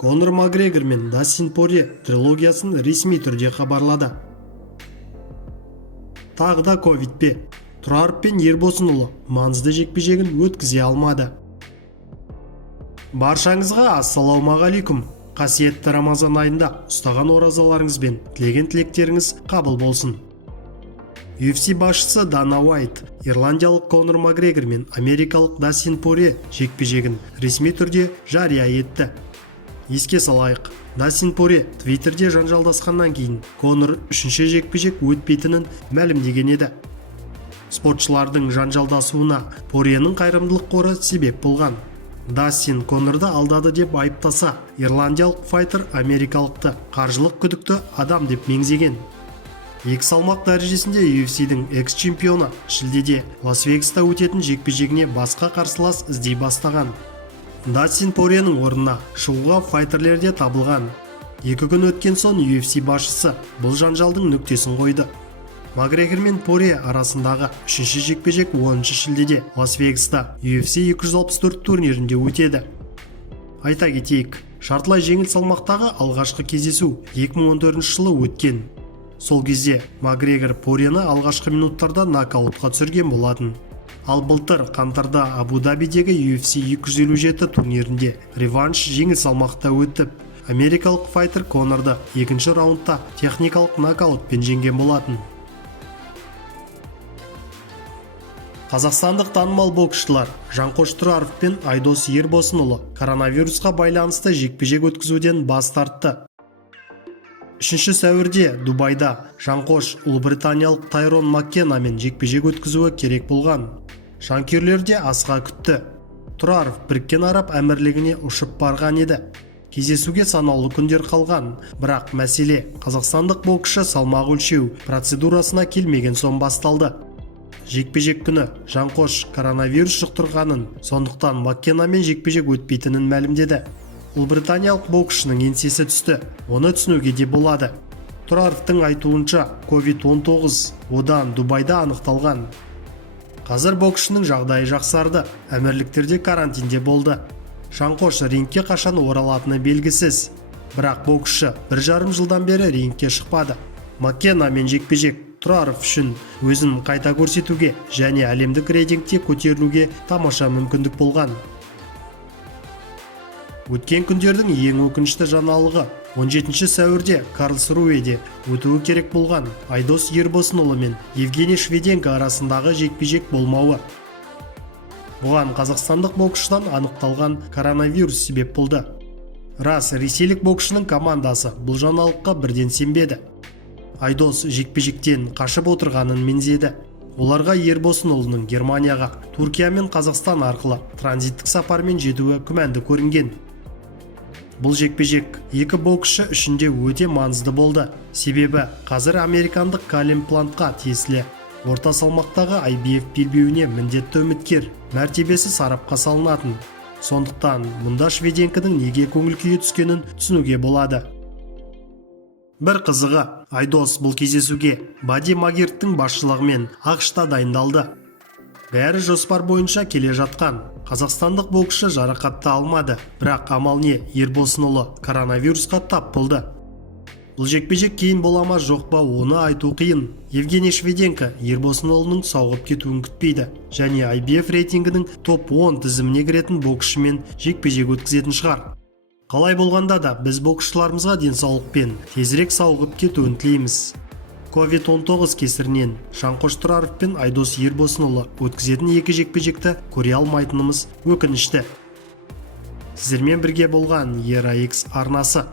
Конор Макгрегор мен Дастин Порье трилогиясын ресми түрде хабарлады. Тағы да ковид пе? Тұраров пен Ербосынұлы маңызды жекпе-жегін өткізе алмады. Баршаңызға ассалаумағалейкум. Қасиетті Рамазан айында ұстаған оразаларыңыз бен тілеген тілектеріңіз қабыл болсын. UFC басшысы Дана Уайт ирландиялық Конор Макгрегор мен америкалық Дастин Порье жекпе-жегін ресми түрде жария етті. Еске салайық, Дастин Порье Твиттерде жанжалдасқаннан кейін Конор үшінші жекпе-жек өтпейтінін мәлімдеген еді. Спортшылардың жанжалдасуына Порьенің қайырымдылық қоры себеп болған. Дастин Конорды алдады деп айыптаса, ирландиялық файтер америкалықты қаржылық күдікті адам деп меңзеген. Екі салмақ дәрежесінде UFC-дің экс-чемпионы шілдеде Лас-Вегаста өтетін жекпе-жегіне басқа қарсылас іздей бастаған. Дастин Порьенің орнына шығуға файтерлерде табылған. 2 күн өткен соң UFC басшысы бұл жанжалдың нүктесін қойды. Макгрегор мен Порье арасындағы үшінші жекпе-жек 10 шілдеде Лас-Вегаста UFC 264 турнирінде өтеді. Айта кетейік, жартылай жеңіл салмақтағы алғашқы кездесу 2014 жылы өткен. Сол кезде Макгрегор Порьені алғашқы минуттарда нокаутқа түсірген болатын. Ал былтыр қаңтарда Абу-Дабидегі UFC 257 турнирінде реванш жеңіл салмақта өтіп, америкалық файтер Конорды екінші раундта техникалық нокаутпен жеңген болатын. Қазақстандық танымал боксшылар Жанқош Тұраров пен Айдос Ербосынұлы коронавирусқа байланысты жекпе-жек өткізуден бас тартты. 3 сәуірде Дубайда Жанқош ұлыбританиялық Тайрон Маккенамен жекпе-жек өткізуі керек болған. Жанкүйерлерде асыға күтті. Тұраров Біріккен Араб Әмірлігіне ұшып барған еді. Кездесуге санаулы күндер қалған, бірақ мәселе қазақстандық боксшы салмақ өлшеу процедурасына келмеген соң басталды. Жекпе-жек күні Жанқош коронавирус жұқтырғанын, сондықтан Маккенамен жекпе-жек өтпейтінін мәлімдеді. Ұлыбританиялық боксшының еңсесі түсті, оны түсінуге де болады. Тұраровтың айтуынша COVID-19 одан Дубайда анықталған. Қазір боксшының жағдайы жақсарды, әмірліктерде карантинде болды. Жанқош рингке қашан оралатыны белгісіз, бірақ боксшы 1,5 жылдан бері рингке шықпады. Маккенамен жекпе-жек Тұраров үшін өзін қайта көрсетуге және әлемдік рейтингте көтерілуге тамаша мүмкіндік болған. Өткен күндердің ең өкінішті жаңалығы 17 сәуірде Карлсруэде өтуі керек болған Айдос Ербосынұлы мен Евгений Шведенко арасындағы жекпе-жек болмауы. Бұған қазақстандық боксшыдан анықталған коронавирус себеп болды. Рас, ресейлік боксшының командасы бұл жаңалыққа бірден сенбеді. Айдос жекпе-жектен қашып отырғанын меңзеді. Оларға Ербосынұлының Германияға, Түркия мен Қазақстан арқылы транзиттік сапармен жетуі күмәнді көрінген. Бұл жекпе-жек екі боксшы үшін де өте маңызды болды. Себебі қазір американдық Калем Плантқа тиесілі орта салмақтағы IBF белбеуіне міндетті үміткер, мәртебесі сарапқа салынатын. Сондықтан мұнда Шведенкінің неге көңіл күйі түскенін түсінуге болады. Бір қызығы, Айдос бұл кездесуге Бади Магирттің басшылығымен ақш-та дайындалды. Бәрі жоспар бойынша келе жатқан. Қазақстандық боксшы жарақатты алмады, бірақ амал не, Ербосынұлы коронавирусқа тап болды. Бұл жекпе-жек кейін бола ма жоқ па, оны айту қиын. Евгений Шведенко Ербосынұлының сауығып кетуін күтпейді және IBF рейтингінің топ 10 тізіміне кіретін боксшымен жекпе-жек өткізетін шығар. Қалай болғанда да біз боксшыларымызға денсаулықпен тезірек сауығып кетуін тілейміз. COVID-19 кесірінен Жанқош Тұраров пен Айдос Ербосынұлы өткізетін екі жекпе-жекті көре алмайтынымыз өкінішті. Сіздермен бірге болған ERA X арнасы.